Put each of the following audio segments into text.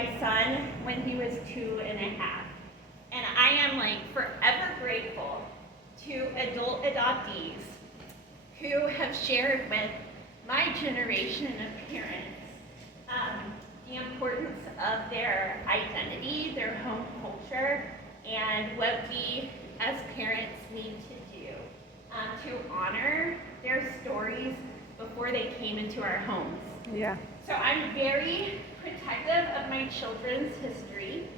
my son when he was 2.5. And I am forever grateful to adult adoptees who have shared with my generation of parents the importance of their identity, their home culture, and what we as parents need to do to honor their stories before they came into our homes. Yeah. So I'm very protective of my children's history.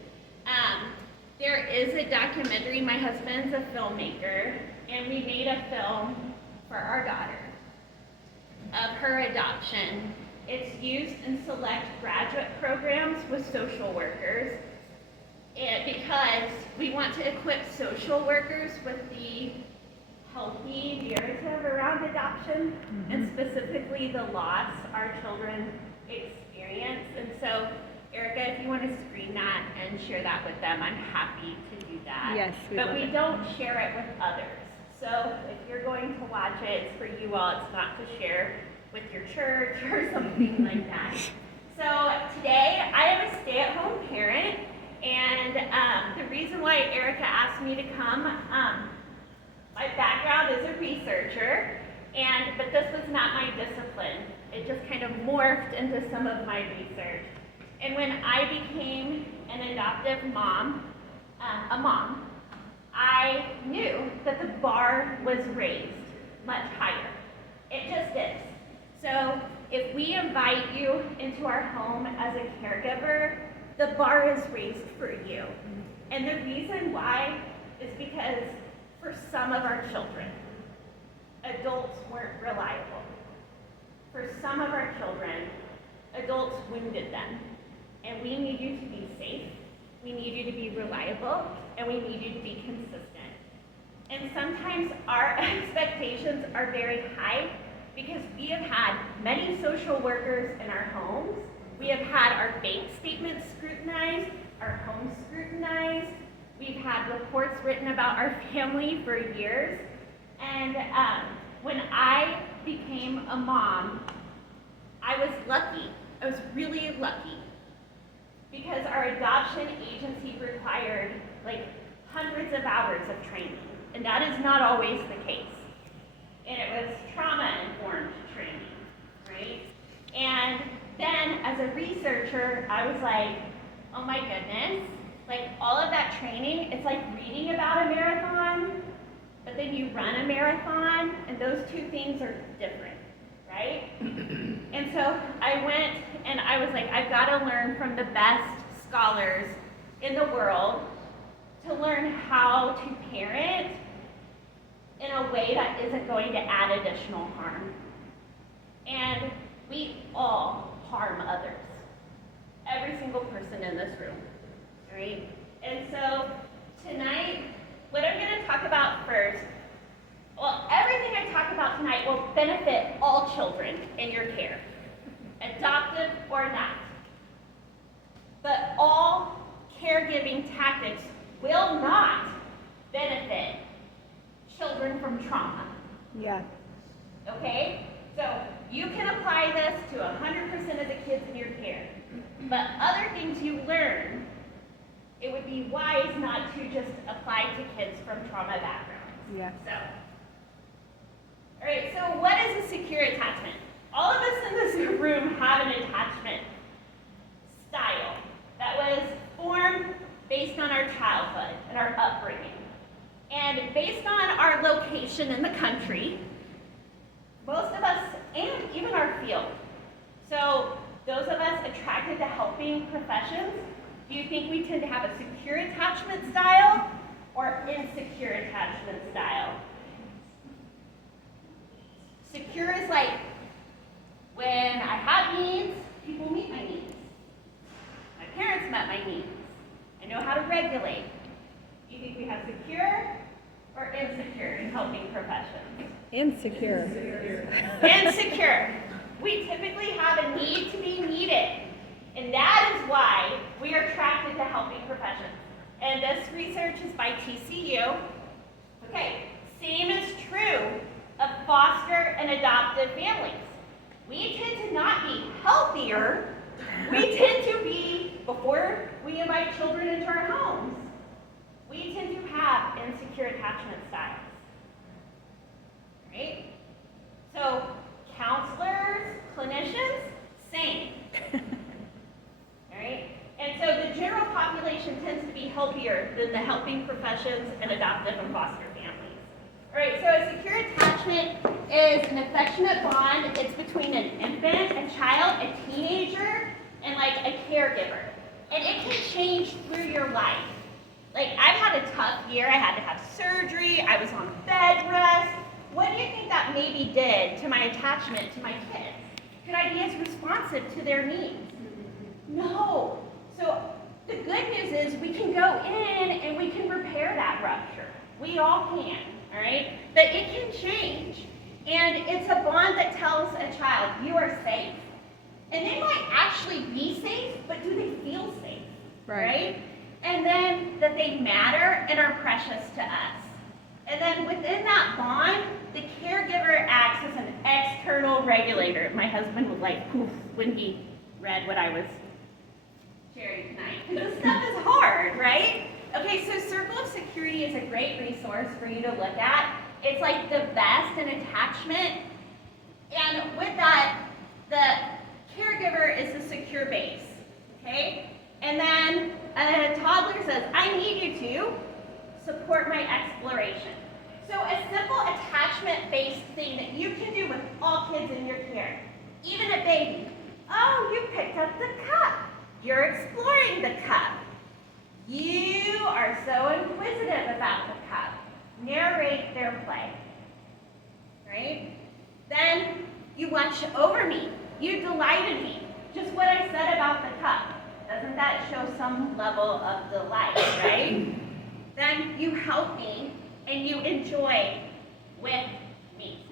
There is a documentary, my husband's a filmmaker, and we made a film for our daughter of her adoption. It's used in select graduate programs with social workers because we want to equip social workers with the healthy narrative around adoption and specifically the loss our children experience. And so, Erica, if you want to screen that and share that with them, I'm happy to do that. Yes, but we don't share it with others. So if you're going to watch it, it's for you all. It's not to share with your church or something like that. So today, I am a stay-at-home parent, and the reason why Erica asked me to come, my background is a researcher, but this was not my discipline. It just kind of morphed into some of my research. And when I became an adoptive mom, I knew that the bar was raised much higher. It just is. So if we invite you into our home as a caregiver, the bar is raised for you. And the reason why is because for some of our children, adults weren't reliable. For some of our children, adults wounded them. And we need you to be safe, we need you to be reliable, and we need you to be consistent. And sometimes our expectations are very high because we have had many social workers in our homes. We have had our bank statements scrutinized, our homes scrutinized. We've had reports written about our family for years. And when I became a mom, I was lucky. I was really lucky because our adoption agency required hundreds of hours of training, and that is not always the case. And it was trauma-informed training, right? And then as a researcher, I was like, oh my goodness, all of that training, it's like reading about a marathon, but then you run a marathon, and those two things are different, right? And so I went and I was like, I've got to learn from the best scholars in the world to learn how to parent in a way that isn't going to add additional harm. And we all harm others. Every single person in this room, right? And so tonight, what I'm going to talk about first, well, everything I talk about tonight will benefit all children in your care, adoptive or not. But all caregiving tactics will not benefit children from trauma. Yeah. Okay? So you can apply this to 100% of the kids in your care. But other things you learn, it would be wise not to just apply to kids from trauma backgrounds. Yeah. So, all right, so what is a secure attachment? All of us in this room have an attachment style that was formed based on our childhood and our upbringing. And based on our location in the country, most of us, and even our field, so those of us attracted to helping professions, do you think we tend to have a secure attachment style or insecure attachment style? Secure is like, when I have needs, people meet my needs. My parents met my needs. I know how to regulate. Do you think we have secure or insecure in helping professions? Insecure. Insecure. We typically have a need to be needed. And that is why we are attracted to helping professions. And this research is by TCU. Okay, same is true of foster and adoptive families. We tend to not be healthier. We tend to be, before invite children into our homes, we tend to have insecure attachment styles. Right? So, counselors, clinicians, same. Alright? And so the general population tends to be healthier than the helping professions and adoptive and foster families. Alright, so a secure attachment is an affectionate bond. It's between an infant, a child, a teenager, and like a caregiver. And it can change through your life. Like, I've had a tough year. I had to have surgery. I was on bed rest. What do you think that maybe did to my attachment to my kids? Could I be as responsive to their needs? No. So the good news is we can go in and we can repair that rupture. We all can, all right? But it can change. And it's a bond that tells a child, you are safe. And they might actually be safe, but do they feel safe? Right? And then that they matter and are precious to us. And then within that bond, the caregiver acts as an external regulator. My husband was like, poof, when he read what I was sharing tonight. Because this stuff is hard, right? Okay, so Circle of Security is a great resource for you to look at. It's like the best in attachment. And with that, the caregiver is a secure base, okay? And then a toddler says, I need you to support my exploration. So a simple attachment-based thing that you can do with all kids in your care, even a baby. Oh, you picked up the cup. You're exploring the cup. You are so inquisitive about the cup. Narrate their play, right? Then you watch over me. You delighted me. Just what I said about the cup. Doesn't that show some level of delight, right? Then you help me and you enjoy with me.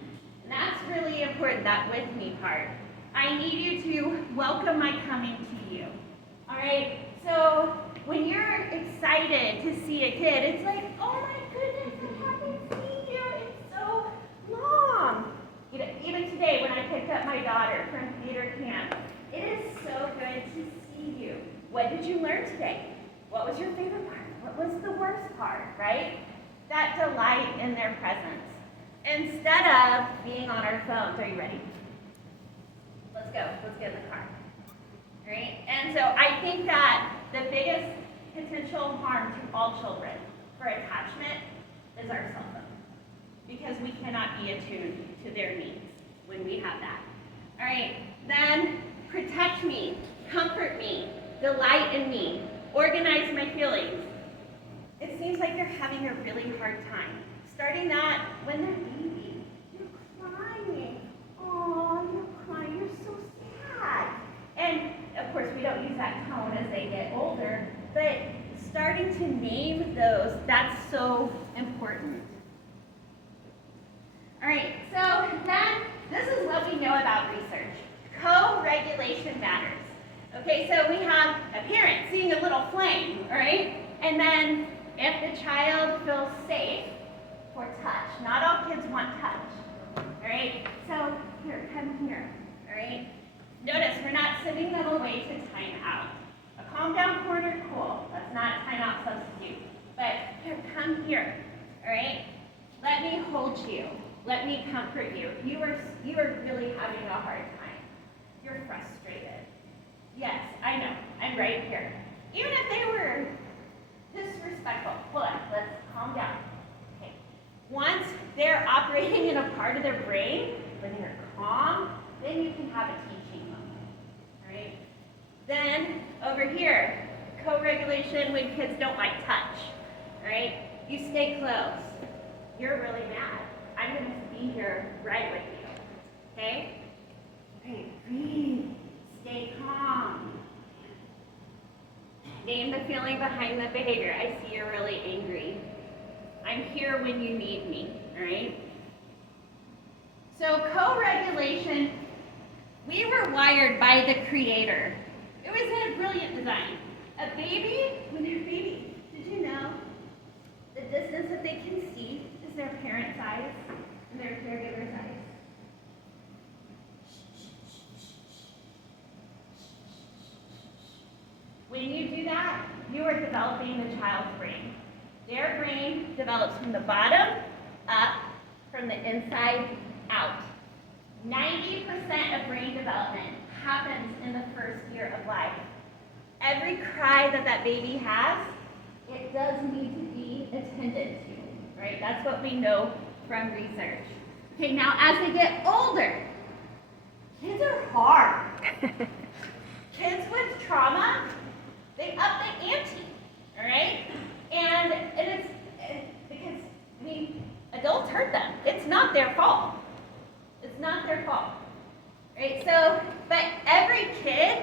And that's really important, that with me part. I need you to welcome my coming to you. All right? So when you're excited to see a kid, it's like, oh my goodness, I haven't seen you in so long. Even today when I picked up my daughter from theater camp, it is so good to see you. What did you learn today? What was your favorite part? What was the worst part, right? That delight in their presence. Instead of being on our phones. Are you ready? Let's go. Let's get in the car. All right? And so I think that the biggest potential harm to all children for attachment is our cell phone. Because we cannot be attuned to their needs when we have that. All right? Then protect me, comfort me, delight in me, organize my feelings. It seems like they're having a really hard time. Starting that when they're baby. You're crying. Oh, you're crying. You're so sad. And of course, we don't use that tone as they get older, but starting to name those, that's so important. All right, so then this is what we know about research. Co-regulation matters. Okay, so we have a parent seeing a little flame, all right? And then if the child feels safe for touch, not all kids want touch, all right? So here, come here, all right? Notice we're not sending them away to time out. A calm down corner, cool. That's not a time out substitute. But here, come here, all right? Let me hold you. Let me comfort you. You are really having a hard time. You're frustrated. Yes, I know. I'm right here. Even if they were disrespectful, hold on, let's calm down. Okay. Once they're operating in a part of their brain, when they're calm, then you can have a teaching moment. All right? Then over here, co-regulation when kids don't like touch. All right? You stay close. You're really mad. I'm going to be here right with you. Okay? Okay, breathe. Stay calm. Name the feeling behind the behavior. I see you're really angry. I'm here when you need me, all right? So co-regulation, we were wired by the Creator. It was a brilliant design. A baby, when they're a baby, did you know the distance that they can see is their parent's eyes and their caregiver's eyes? When you do that, you are developing the child's brain. Their brain develops from the bottom up, from the inside out. 90% of brain development happens in the first year of life. Every cry that baby has, it does need to be attended to, right? That's what we know from research. Okay, now as they get older, kids are hard. Kids with trauma, they up the ante, all right? And it's because, adults hurt them. It's not their fault. It's not their fault, right? So, but every kid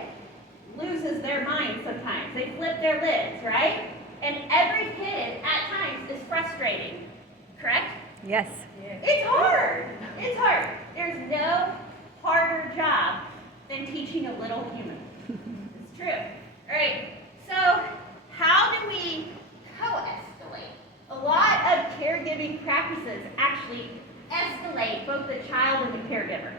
loses their mind sometimes. They flip their lids, right? And every kid at times is frustrating, correct? Yes. It's hard. It's hard. There's no harder job than teaching a little human. It's true. All right. So how do we co-escalate? A lot of caregiving practices actually escalate both the child and the caregiver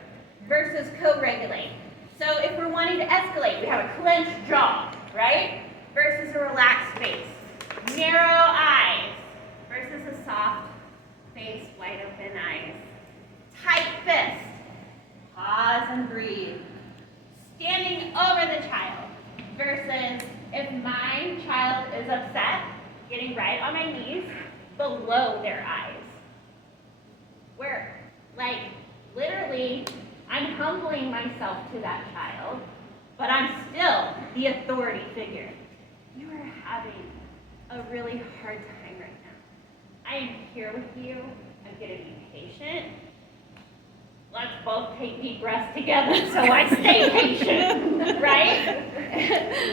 versus co-regulate. So if we're wanting to escalate, we have a clenched jaw, right? Versus a relaxed face. Narrow eyes versus a soft face, wide open eyes. Tight fist. Pause and breathe. Standing over the child versus if my child is upset, getting right on my knees below their eyes. Where, like, literally, I'm humbling myself to that child, but I'm still the authority figure. You are having a really hard time right now. I am here with you. I'm going to be patient. Let's both take deep breaths together so I stay patient, right?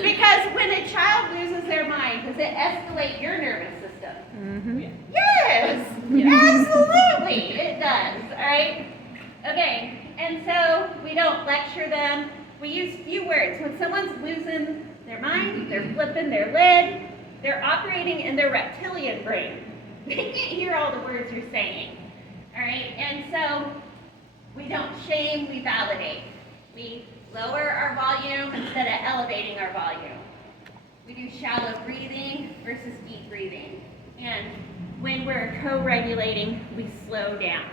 Because when a child loses their mind, does it escalate your nervous system? Mm-hmm. Yes, absolutely, it does, all right? Okay, and so we don't lecture them. We use few words. When someone's losing their mind, they're flipping their lid, they're operating in their reptilian brain. They can't hear all the words you're saying, all right? And so we don't shame, we validate. We lower our volume instead of elevating our volume. We do shallow breathing versus deep breathing. And when we're co-regulating, we slow down.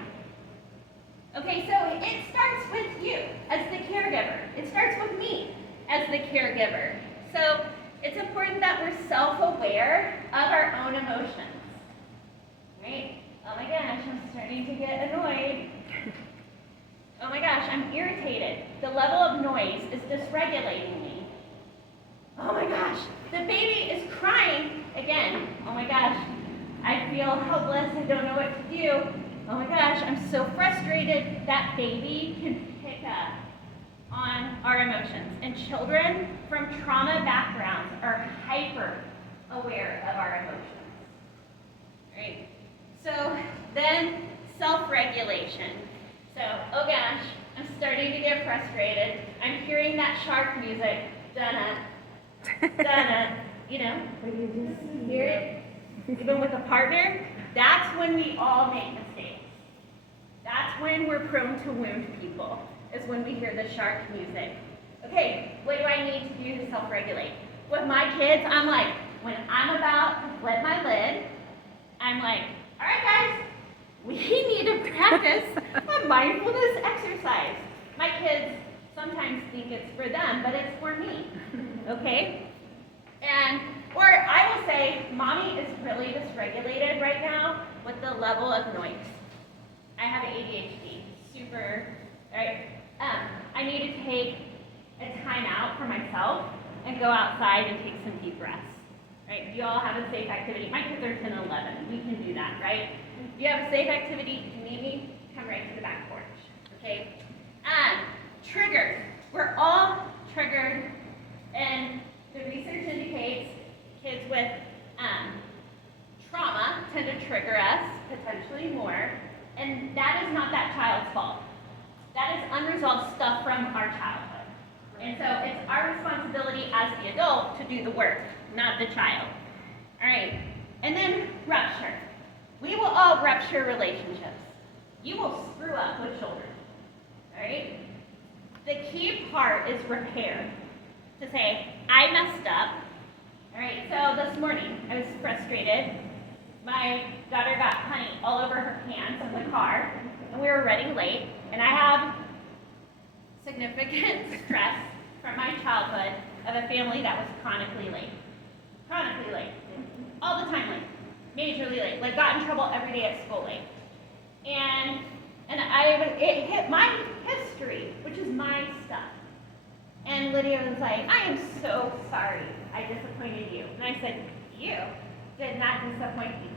Okay, so it starts with you as the caregiver. It starts with me as the caregiver. So it's important that we're self-aware of our own emotions. Right? Oh my gosh, I'm starting to get annoyed. Oh my gosh, I'm irritated. The level of noise is dysregulating me. Oh my gosh, the baby is crying again. Oh my gosh, I feel helpless. I don't know what to do. Oh my gosh, I'm so frustrated. That baby can pick up on our emotions. And children from trauma backgrounds are hyper aware of our emotions. Right? So then self-regulation. So, oh gosh, I'm starting to get frustrated. I'm hearing that shark music. Donna, Donna, where you just hear it, even with a partner. That's when we all make mistakes. That's when we're prone to wound people, is when we hear the shark music. Okay, what do I need to do to self-regulate? With my kids, I'm like, when I'm about to flip my lid, I'm like, all right guys, we need to practice a mindfulness exercise. My kids sometimes think it's for them, but it's for me, okay? Or I will say, mommy is really dysregulated right now with the level of noise. I have ADHD, super, right? I need to take a time out for myself and go outside and take some deep breaths, right? You all have a safe activity. My kids are 10 and 11. We can do that, right? If you have a safe activity, if you need me, come right to the back porch, okay? Triggers. We're all triggered, and the research indicates kids with trauma tend to trigger us potentially more, and that is not that child's fault. That is unresolved stuff from our childhood. And so it's our responsibility as the adult to do the work, not the child. All right, and then rupture. We will all rupture relationships. You will screw up with children, all right? The key part is repair. To say, I messed up, all right? So frustrated. My daughter got honey all over her pants in the car, and we were running late, and I have significant stress from my childhood of a family that was chronically late. Chronically late. All the time late. Majorly late. Like, got in trouble every day at school late. And it hit my history, which is my stuff. And Lydia was like, I am so sorry I disappointed you. And I said, you did not disappoint me.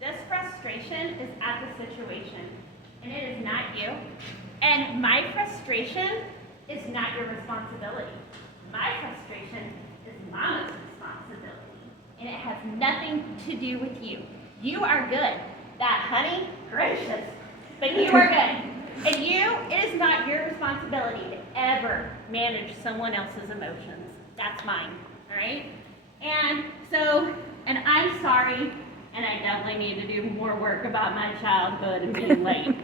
This frustration is at the situation, and it is not you. And my frustration is not your responsibility. My frustration is Mama's responsibility, and it has nothing to do with you. You are good. That honey, gracious, but you are good. And it is not your responsibility to ever manage someone else's emotions. That's mine, all right? And I'm sorry, and I definitely need to do more work about my childhood and being late.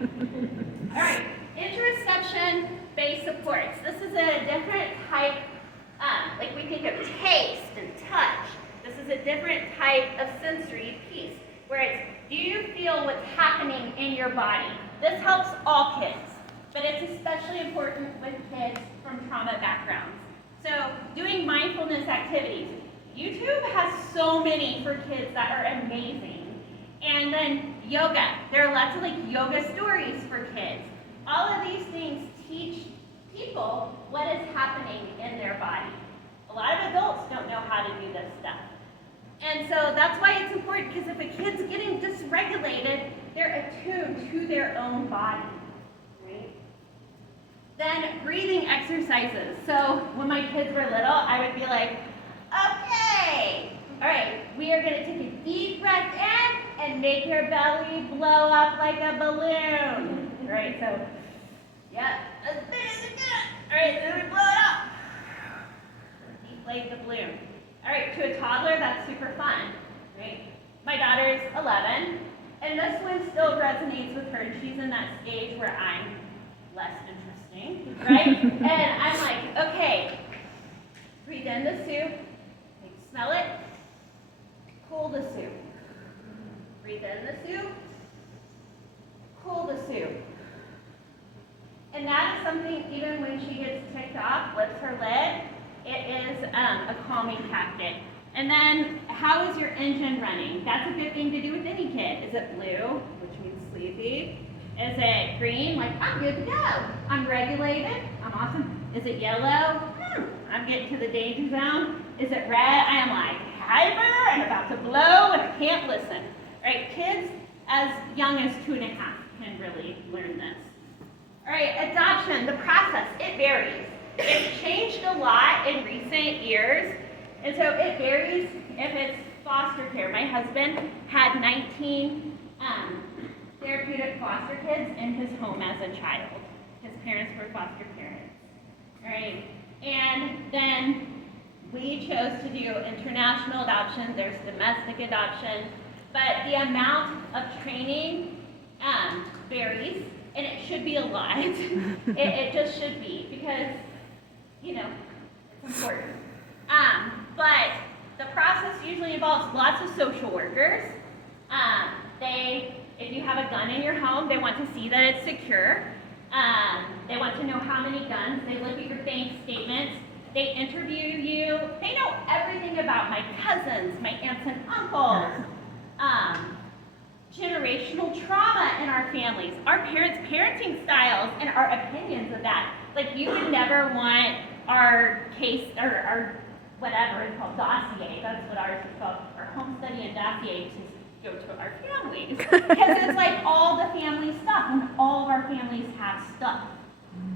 All right, interoception-based supports. This is a different type, like we think of taste and touch. This is a different type of sensory piece, where it's, do you feel what's happening in your body? This helps all kids, but it's especially important with kids from trauma backgrounds. So doing mindfulness activities. YouTube has so many for kids that are amazing. And then yoga. There are lots of like yoga stories for kids. All of these things teach people what is happening in their body. A lot of adults don't know how to do this stuff. And so that's why it's important, because if a kid's getting dysregulated, they're attuned to their own body, right? Then breathing exercises. So when my kids were little, I would be like, okay, all right, we are gonna take a deep breath in and make your belly blow up like a balloon. All right, so, yeah, as big as it can. All right, then we blow it up. Deflate the balloon. All right, to a toddler, that's super fun, right? My daughter is 11, and this one still resonates with her. She's in that stage where I'm less interesting, right? And I'm like, okay, breathe in the soup, smell it, cool the soup. Breathe in the soup, cool the soup. And that is something, even when she gets ticked off, lifts her lid, it is a calming tactic. And then, how is your engine running? That's a good thing to do with any kid. Is it blue, which means sleepy? Is it green? Like, I'm good to go. I'm regulated. I'm awesome. Is it yellow? I'm getting to the danger zone. Is it red? I am like hyper and about to blow and I can't listen. All right, kids as young as 2.5 can really learn this. All right, adoption, the process, it varies. It's changed a lot in recent years, and so it varies if it's foster care. My husband had 19 therapeutic foster kids in his home as a child. His parents were foster parents. All right, and then we chose to do international adoption. There's domestic adoption, but the amount of training varies, and it should be a lot. It just should be, because it's important. But the process usually involves lots of social workers. If you have a gun in your home, they want to see that it's secure. They want to know how many guns. They look at your bank statements. They interview you. They know everything about my cousins, my aunts and uncles, generational trauma in our families, our parents' parenting styles, and our opinions of that. Like, you would never want our case, or our whatever it's called, dossier, that's what ours is called, our home study and dossier, to go to our families. Because it's like all the family stuff, and all of our families have stuff,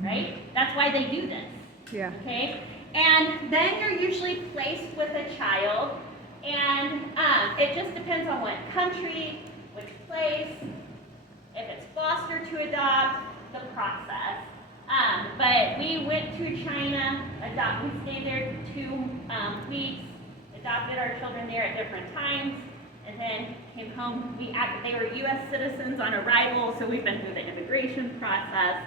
right? That's why they do this. Yeah. Okay? And then you're usually placed with a child, and it just depends on what country, which place, if it's foster to adopt, the process. But we went to China, we stayed there 2 weeks, adopted our children there at different times, and then came home. They were U.S. citizens on arrival, so we've been through the immigration process.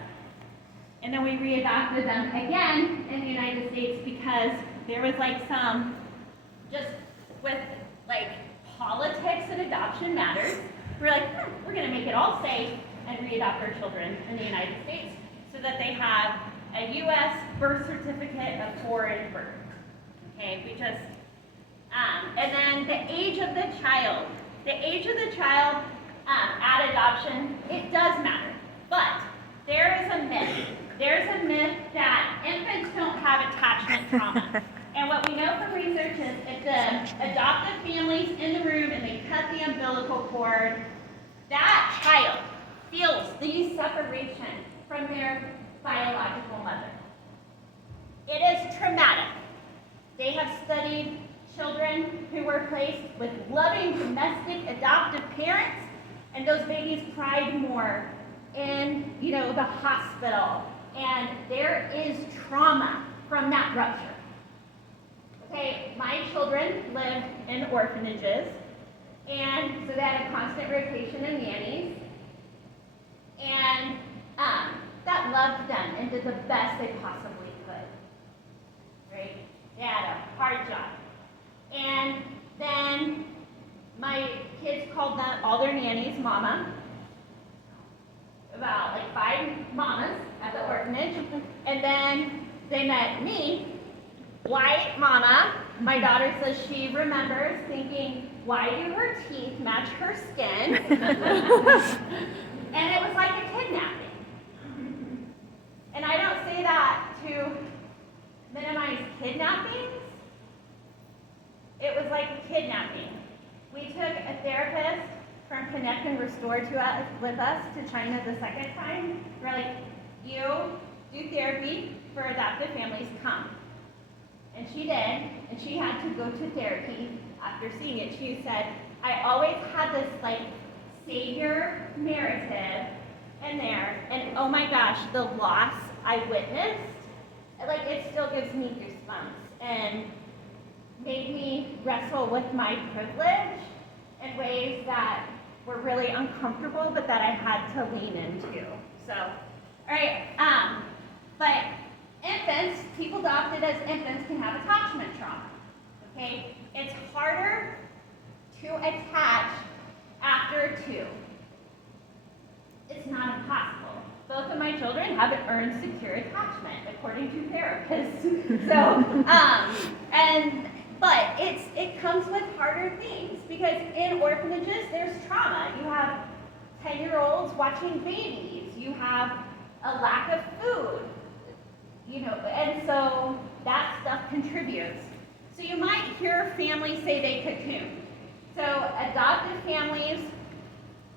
And then we readopted them again in the United States because there was like some, just with like politics and adoption matters. We're like, we're going to make it all safe and readopt our children in the United States so that they have a U.S. birth certificate of foreign birth. Okay, we just, and then the age of the child. The age of the child at adoption, it does matter. But there is a myth. There's a myth that infants don't have attachment trauma. And what we know from research is if the adoptive family's in the room and they cut the umbilical cord, that child feels the separation from their biological mother. It is traumatic. They have studied children who were placed with loving domestic adoptive parents, and those babies cried more in, the hospital. And there is trauma from that rupture. Okay, my children lived in orphanages, and so they had a constant rotation of nannies, and that loved them and did the best they possibly could, right? They had a hard job. And then my kids called them, all their nannies, mama. About like 5 mamas at the orphanage. And then they met me, white mama. My daughter says she remembers thinking, why do her teeth match her skin? And it was like a kidnapping. And I don't say that to minimize kidnappings. It was like a kidnapping. We took a therapist from Connect and Restore with us to China the second time. We're like, you do therapy for adoptive families, come. And she did, and she had to go to therapy after seeing it. She said, I always had this savior narrative in there, and oh my gosh, the loss I witnessed, it still gives me goosebumps and made me wrestle with my privilege in ways that were really uncomfortable, but that I had to lean into. So, all right, but infants, people adopted as infants can have attachment trauma, okay? It's harder to attach after 2. It's not impossible. Both of my children haven't earned secure attachment, according to therapists. But it comes with harder things, because in orphanages, there's trauma. You have 10-year-olds watching babies. You have a lack of food, and so that stuff contributes. So you might hear families say they cocoon. So adoptive families,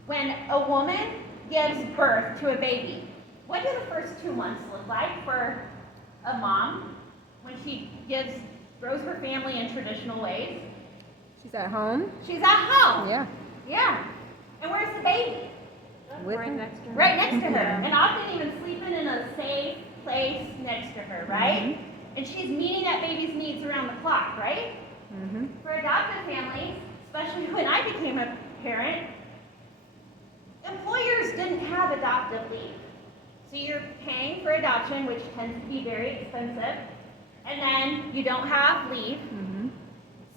when a woman gives birth to a baby, what do the first 2 months look like for a mom when she grows her family in traditional ways? She's at home. She's at home. Yeah. Yeah. And where's the baby? Right next to her. Right next to her. And often even sleeping in a safe place next to her, right? Mm-hmm. And she's meeting that baby's needs around the clock, right? Mm-hmm. For adoptive families, especially when I became a parent, employers didn't have adoptive leave. So you're paying for adoption, which tends to be very expensive, and then you don't have leave. Mm-hmm.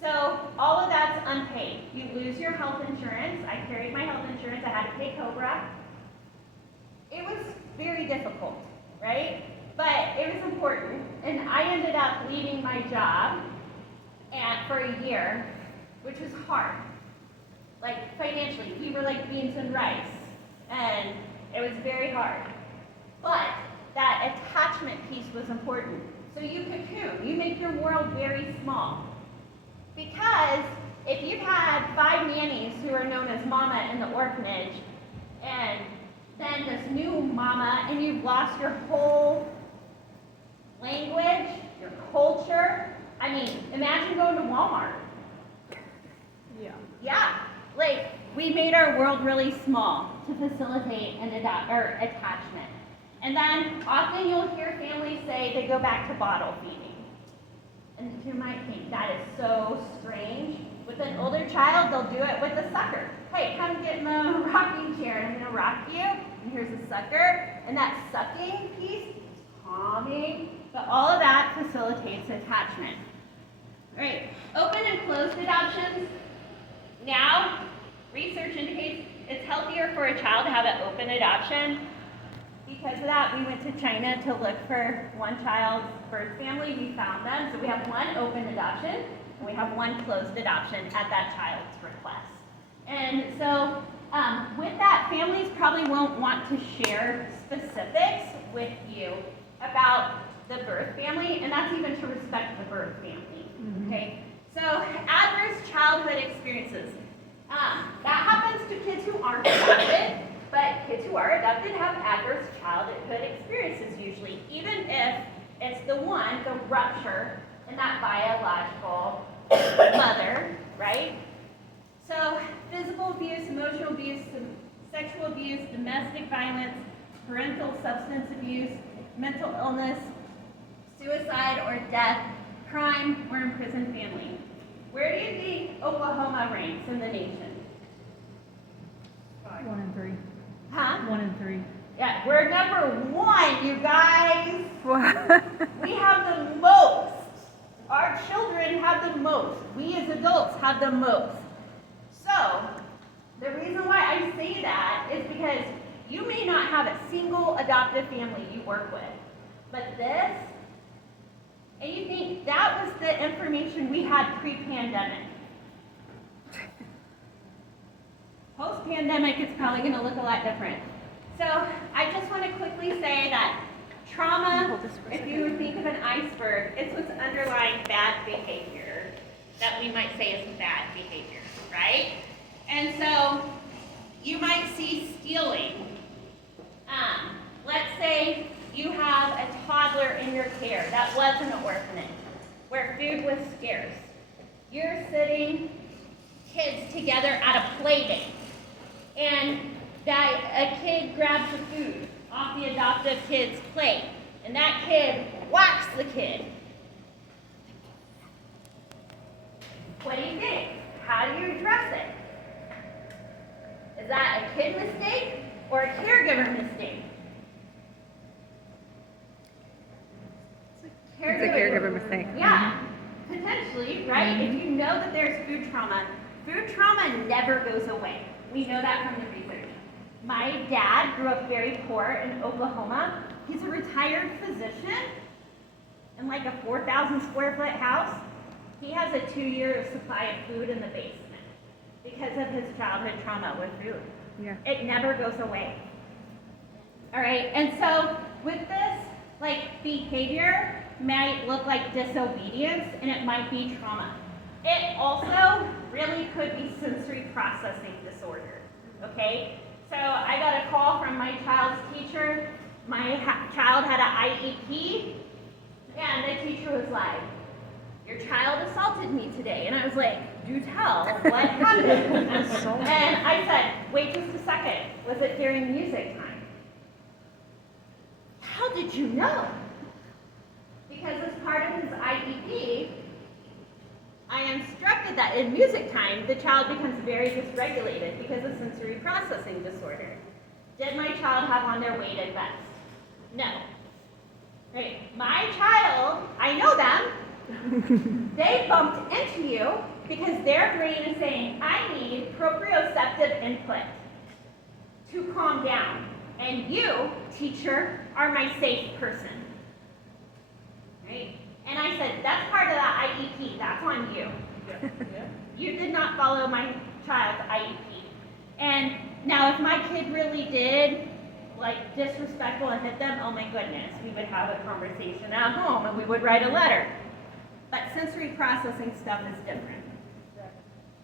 So all of that's unpaid. You lose your health insurance. I carried my health insurance. I had to pay COBRA. It was very difficult, right? But it was important, and I ended up leaving my job for a year, which was hard. Financially, we were like beans and rice, and it was very hard. But that attachment piece was important. So you cocoon. You make your world very small. Because if you've had 5 nannies who are known as mama in the orphanage, and then this new mama, and you've lost your whole language, your culture. I mean, imagine going to Walmart. Yeah. Yeah. We made our world really small to facilitate an attachment. And then often you'll hear families say they go back to bottle feeding. And you might think that is so strange. With an older child, they'll do it with a sucker. Hey, come get in the rocking chair, and I'm gonna rock you, and here's a sucker. And that sucking piece is calming, but all of that facilitates attachment. All right, open and closed adoptions. Now, research indicates it's healthier for a child to have an open adoption. Because of that, we went to China to look for one child's birth family. We found them. So we have one open adoption, and we have one closed adoption at that child's request. And so with that, families probably won't want to share specifics with you about the birth family, and that's even to respect the birth family, okay? So adverse childhood experiences. That happens to kids who aren't adopted, but kids who are adopted have adverse childhood experiences usually, even if it's the rupture in that biological mother, right? So physical abuse, emotional abuse, sexual abuse, domestic violence, parental substance abuse, mental illness, suicide or death, crime, or imprisoned family. Where do you think Oklahoma ranks in the nation? 1 and 3. Huh? 1 and 3. Yeah, we're number 1, you guys. What? We have the most. Our children have the most. We as adults have the most. So, the reason why I say that is because you may not have a single adoptive family you work with, but this, and you think that was the information we had pre-pandemic. Post-pandemic, it's probably going to look a lot different. So I just want to quickly say that trauma, if you think of an iceberg, it's what's underlying bad behavior that we might say is bad behavior, right? And so you might see stealing. Let's say you have a toddler in your care that was an orphanage where food was scarce. You're sitting kids together at a play date, and a kid grabs the food off the adoptive kid's plate, and that kid whacks the kid. What do you think? How do you address it? Is that a kid mistake or a caregiver mistake? It's a caregiver mistake. Yeah, potentially, right? If you know that there's food trauma never goes away. We know that from the research. My dad grew up very poor in Oklahoma. He's a retired physician in like a 4,000 square foot house. He has a 2-year supply of food in the basement because of his childhood trauma with food. Yeah. It never goes away. All right, and so with this, like, behavior might look like disobedience, and it might be trauma. It also really could be sensory processing disorder, okay? So I got a call from my child's teacher. My child had an IEP, and the teacher was like, "Your child assaulted me today." And I was like, "Do tell, what happened?" And I said, "Wait just a second. Was it during music time?" "How did you know?" Because as part of his IEP, I instructed that in music time, the child becomes very dysregulated because of sensory processing disorder. Did my child have on their weighted vest? No. Right. My child, I know them. They bumped into you because their brain is saying, "I need proprioceptive input to calm down. And you, teacher, are my safe person." Right? And I said, "That's part of that IEP. That's on you." You did not follow my child's IEP. And now if my kid really did, like, disrespectful and hit them, oh my goodness, we would have a conversation at home and we would write a letter. But sensory processing stuff is different.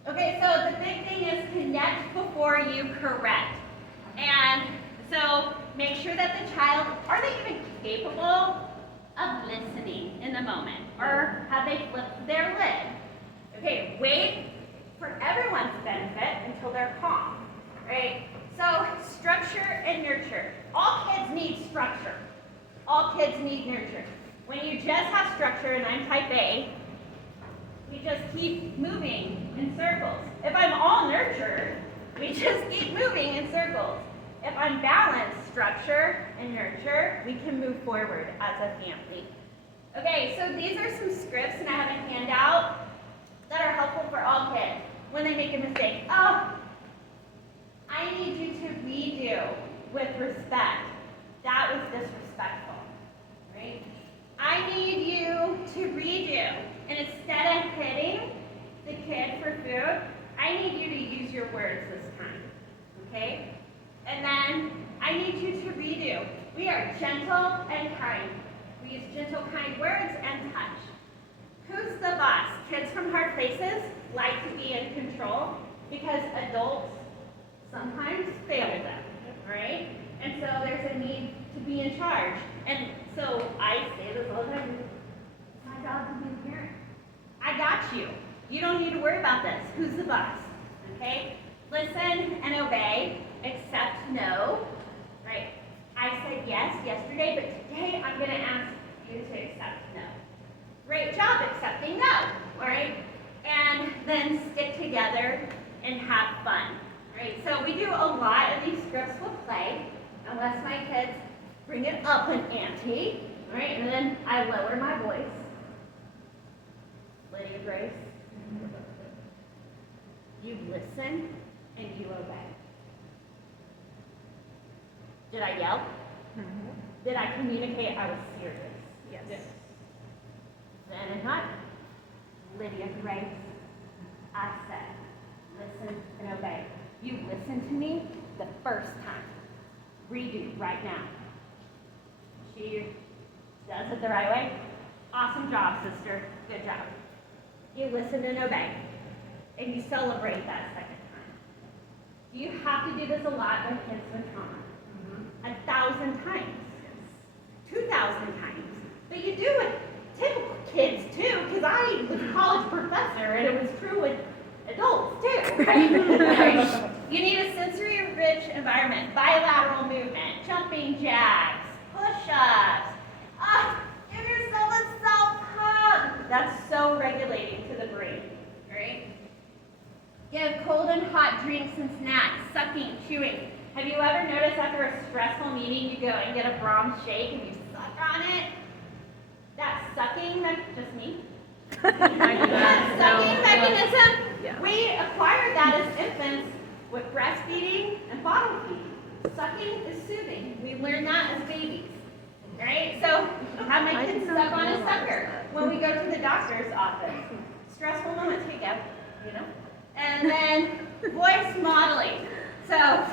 Okay, so the big thing is connect before you correct. And so make sure that the child, are they even capable of listening in the moment? Or have they flipped their lid? Okay, wait for everyone's benefit until they're calm, right? So structure and nurture. All kids need structure. All kids need nurture. When you just have structure, and I'm type A, we just keep moving in circles. If I'm all nurtured, we just keep moving in circles. If I'm balanced, structure and nurture, we can move forward as a family. Okay, so these are some scripts, and I have a handout that are helpful for all kids. when they make a mistake. Oh, I need you to redo with respect. That was disrespectful, right? I need you to redo. And instead of hitting the kid for food, I need you to use your words this time, okay? And then I need you to redo. We are gentle and kind. We use gentle, kind words and touch. Who's the boss? Kids from hard places like to be in control because adults sometimes fail them, right? And so there's a need to be in charge. And so I say this all the time, it's my job to be the parent. I got you. You don't need to worry about this. Who's the boss? Okay? Listen and obey, accept no, right? I said yes yesterday, but today I'm going to ask you to accept no. Great job accepting no, all right? And then stick together and have fun, right? So we do a lot of these scripts with play, unless my kids bring it up an ante, all right? And then I lower my voice. Lydia Grace, you listen and you obey. Did I yell? Mm-hmm. Did I communicate I was serious? Yes. Then not Lydia Grace. I said, listen and obey. You listened to me the first time. Redo right now. She does it the right way. Awesome job, sister. Good job. You listen and obey. And you celebrate that second time. You have to do this a lot with kids with trauma. 1,000 times. 2,000 times. But you do it typical kids too, because I was a college professor and it was true with adults too, right? You need a sensory-rich environment, bilateral movement, jumping jacks, push-ups. Give yourself a self-hug. That's so regulating to the brain, right? Give cold and hot drinks and snacks, sucking, chewing. Have you ever noticed after a stressful meeting you go and get a Brahms shake and you suck on it? That sucking, just me. That sucking mechanism, Yeah. we acquired that as infants with breastfeeding and bottle feeding. Sucking is soothing. We learned that as babies, right? So have my kids suck on a sucker when we go to the doctor's office. Stressful moments, here you go, you know? And then voice modeling. So,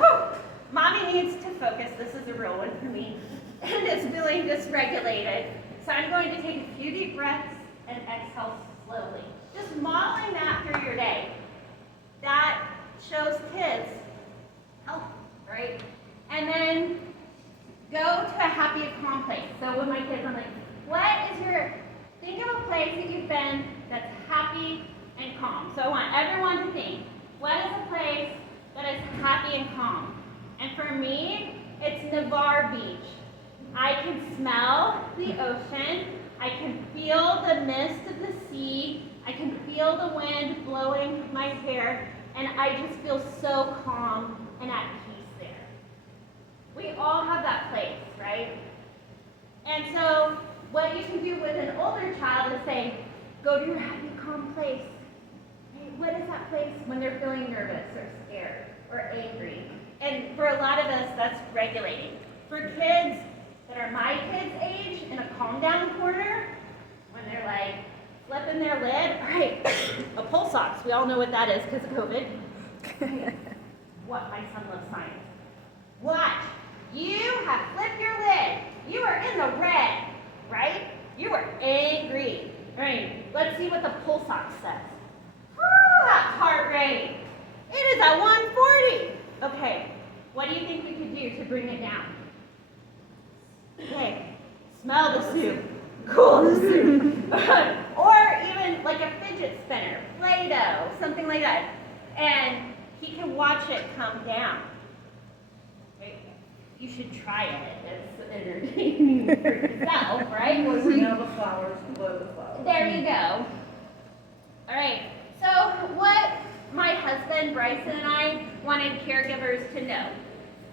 mommy needs to focus. This is a real one for me. And it's feeling dysregulated. So I'm going to take a few deep breaths and exhale slowly. Just modeling that through your day. That shows kids health, right? And then go to a happy and calm place. So with my kids, I'm like, think of a place that you've been that's happy and calm. So I want everyone to think, what is a place that is happy and calm? And for me, it's Navarre Beach. I can smell the ocean. I can feel the mist of the sea. I can feel the wind blowing my hair. And I just feel so calm and at peace there. We all have that place, right? And so what you can do with an older child is say, go to your happy, calm place. Right? What is that place when they're feeling nervous or scared or angry? And for a lot of us, that's regulating. For kids that are my kids' age in a calm down corner, when they're like flipping their lid, all right, a pulse ox. We all know what that is because of COVID. What? My son loves science. Watch. You have flipped your lid. You are in the red, right? You are angry. All right, let's see what the pulse ox says. That heart rate. It is at 140. Okay, what do you think we could do to bring it down? Okay, smell the soup, cool the soup. Or even like a fidget spinner, Play-Doh, something like that. And he can watch it come down. Right? You should try it. It's entertaining for yourself, right? Smell the flowers, blow the flowers. There you go. All right, so what my husband, Bryson, and I wanted caregivers to know.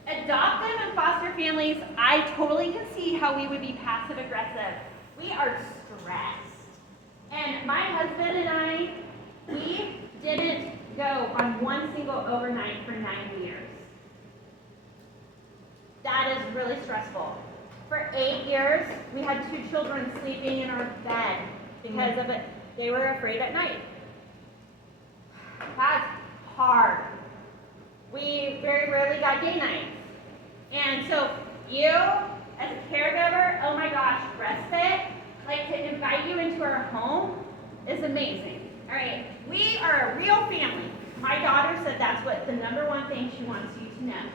Adoptive and foster families, I totally can see how we would be passive aggressive. We are stressed. And my husband and I, we didn't go 9 years. That is really stressful. For 8 years, we had 2 children sleeping in our bed because of it. They were afraid at night. That's hard. We very rarely got day nights. And so you, as a caregiver, oh my gosh, respite, like to invite you into our home is amazing. All right, we are a real family. My daughter said that's what the #1 thing she wants you to know.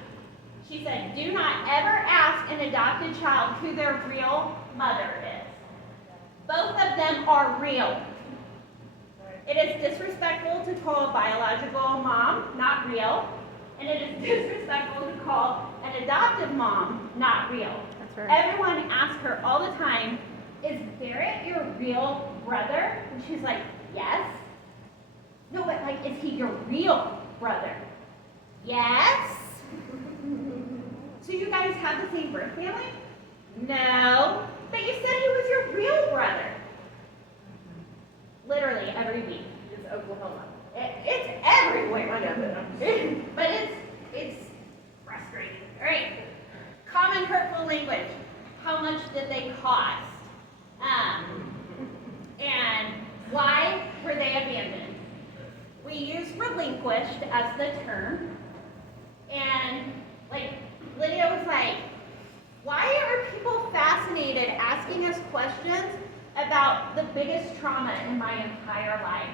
She said, do not ever ask an adopted child who their real mother is. Both of them are real. It is disrespectful to call a biological mom not real, and it is disrespectful to call an adoptive mom not real. That's right. Everyone asks her all the time, is Barrett your real brother? And she's like, yes. No, but like, is he your real brother? Yes. So you guys have the same birth family? No. But you said he was your real brother. Literally every week. It's Oklahoma. It's everywhere. But it's frustrating. All right. Common hurtful language. How much did they cost? And why were they abandoned? We use relinquished as the term. And like Lydia was like, why are people fascinated asking us questions about the biggest trauma in my entire life?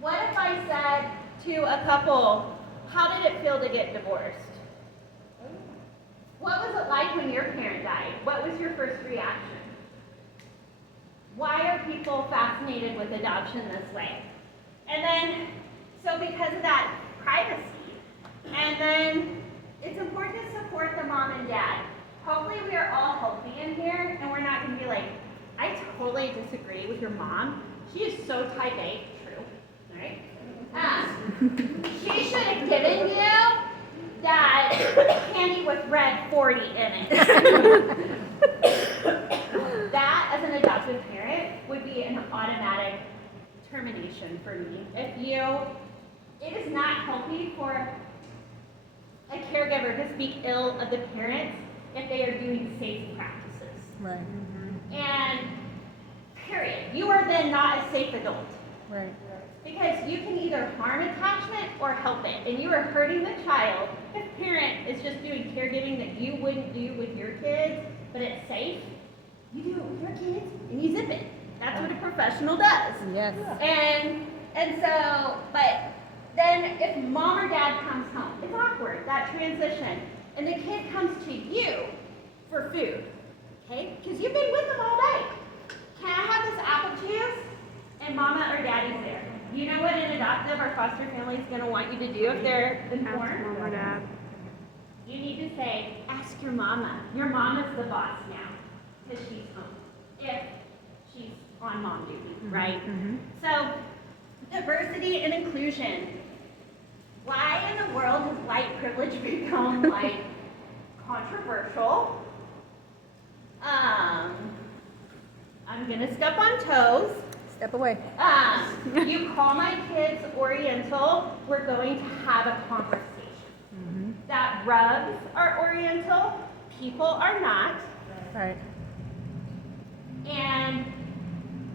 What if I said to a couple, how did it feel to get divorced? What was it like when your parent died? What was your first reaction? Why are people fascinated with adoption this way? And then, so because of that privacy, and then it's important to support the mom and dad. Hopefully we are all healthy in here, and we're not going to be like, I totally disagree with your mom. She is so type A. True. All right? She should have given you that candy with red 40 in it. That, as an adoptive parent, would be an automatic termination for me. It is not healthy for a caregiver to speak ill of the parents if they are doing safe practices. Right. And period. You are then not a safe adult. Right. Because you can either harm attachment or help it. And you are hurting the child. If parent is just doing caregiving that you wouldn't do with your kids, but it's safe, you do it with your kids and you zip it. That's what a professional does. Yes. And so, but then if mom or dad comes home, it's awkward, that transition. And the kid comes to you for food. Okay? Because you've been with them all day. Can I have this apple juice? And mama or daddy's there. You know what an adoptive or foster family is going to want you to do if they're informed? Mom or dad. You need to say, ask your mama. Your mama's the boss now because she's home. If she's on mom duty, right? Mm-hmm. So, diversity and inclusion. Why in the world has white privilege become like controversial? I'm gonna step on toes. Step away. You call my kids Oriental, we're going to have a conversation. Mm-hmm. That rugs are Oriental, people are not, Right. and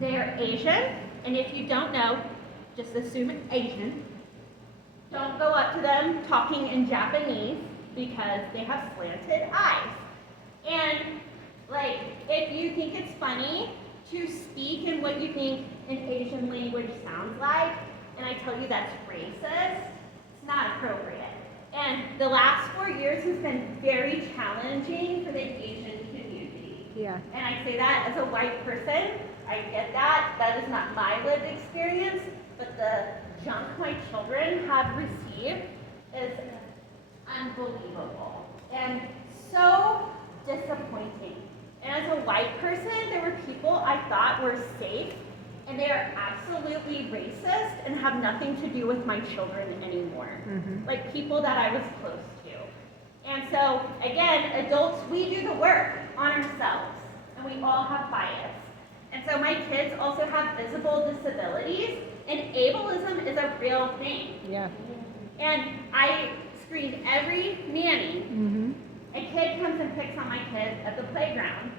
they're Asian, and if you don't know, just assume it's Asian. Don't go up to them talking in Japanese because they have slanted eyes. And like, if you think it's funny to speak in what you think an Asian language sounds like, and I tell you that's racist, it's not appropriate. And the last 4 years has been very challenging for the Asian community. Yeah. And I say that as a white person. I get that. That is not my lived experience, but the junk my children have received is unbelievable and so disappointing. And as a white person, there were people I thought were safe, and they are absolutely racist and have nothing to do with my children anymore. Mm-hmm. Like people that I was close to. And so, again, adults, we do the work on ourselves, and we all have bias. And so my kids also have visible disabilities, and ableism is a real thing. Yeah. And I screen every nanny. Mm-hmm. A kid comes and picks on my kid at the playground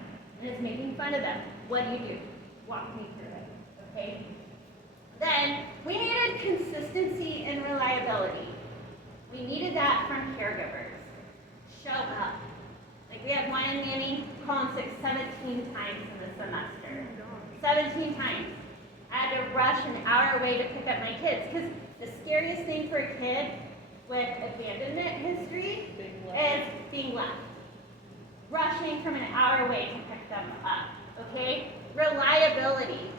and is making fun of them. What do? Walk me through it, okay? Then we needed consistency and reliability. We needed that from caregivers. Show up. Like we had one nanny call in sick 17 times in the semester. 17 times. I had to rush an hour away to pick up my kids because the scariest thing for a kid with abandonment history is being left. Rushing from an hour away to pick them up, okay? Reliability.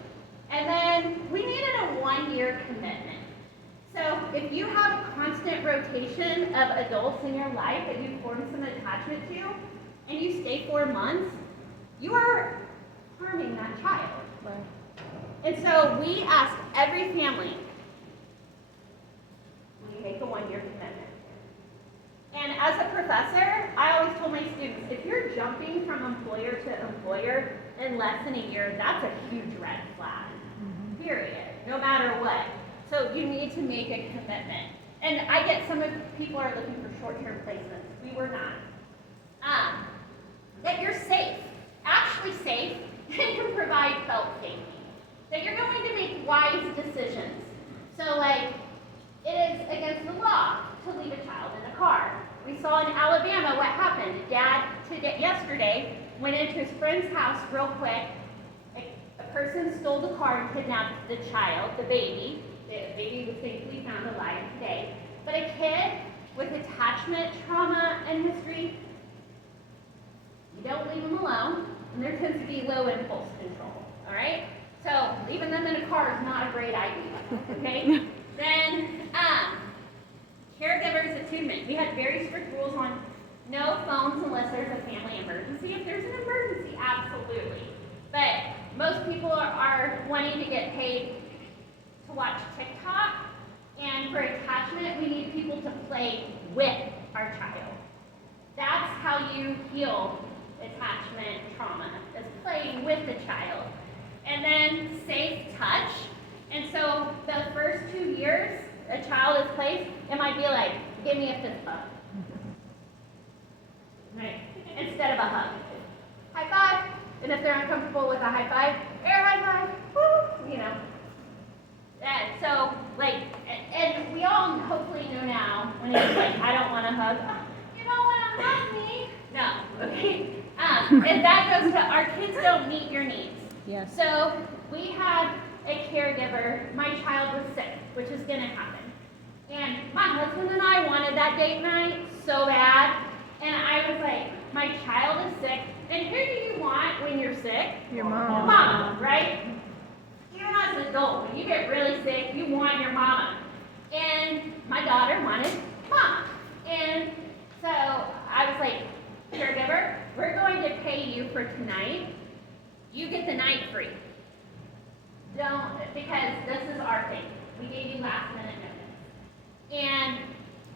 And then we needed a 1-year commitment. So if you have a constant rotation of adults in your life that you form some attachment to, and you stay 4 months, you are harming that child. Right. And so we asked every family, will you make a 1-year commitment? And as a professor, I always told my students, if you're jumping from employer to employer in less than a year, that's a huge red flag, period, no matter what. So you need to make a commitment. And I get some of people are looking for short-term placements. We were not. That you're safe, actually safe, and can provide felt safety. That you're going to make wise decisions. So like, it is against the law to leave a child in a car. We saw in Alabama what happened. Dad yesterday went into his friend's house real quick. A person stole the car and kidnapped the child, the baby. The baby was thankfully found alive today. But a kid with attachment trauma and history, you don't leave them alone, and there tends to be low impulse control, all right? So leaving them in a car is not a great idea, okay? Then, caregivers attunement. We had very strict rules on no phones unless there's a family emergency. If there's an emergency, absolutely. But most people are wanting to get paid to watch TikTok, and for attachment, we need people to play with our child. That's how you heal attachment trauma, is playing with the child. And then safe touch. And so the first 2 years a child is placed, it might be like, give me a fist bump. Right? Instead of a hug. High five. And if they're uncomfortable with a high five, air high five. Woo! You know. And so, like, and we all hopefully know now when it's like, I don't want to hug. Oh, you don't want to hug me? No. Okay. And that goes to our kids don't meet your needs. Yes. So we had a caregiver. My child was sick, which is going to happen. And my husband and I wanted that date night so bad. And I was like, my child is sick. And who do you want when you're sick? Your mom. Mama, right? Even as an adult, when you get really sick, you want your mama. And my daughter wanted mama. And so I was like, caregiver, we're going to pay you for tonight. You get the night free. Don't, because this is our thing. We gave you last minute notice. And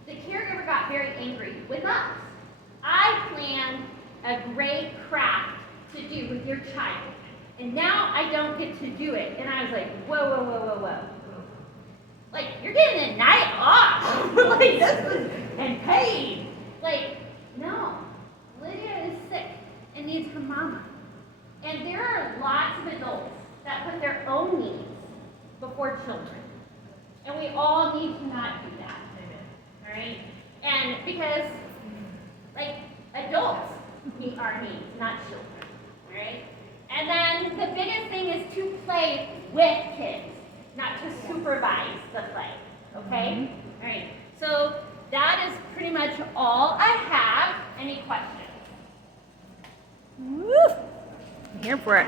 the caregiver got very angry with us. I planned a great craft to do with your child. And now I don't get to do it. And I was like, whoa, whoa, whoa, whoa, whoa. Like, you're getting a night off. Like, this is, and paid. Like, no. Lydia is sick and needs her mama. And there are lots of adults that put their own needs before children. And we all need to not do that. All right? And because, like, adults meet our needs, not children. All right? And then the biggest thing is to play with kids, not to supervise the play. Okay? All right. So that is pretty much all I have. Any questions? Woo! I'm here for it.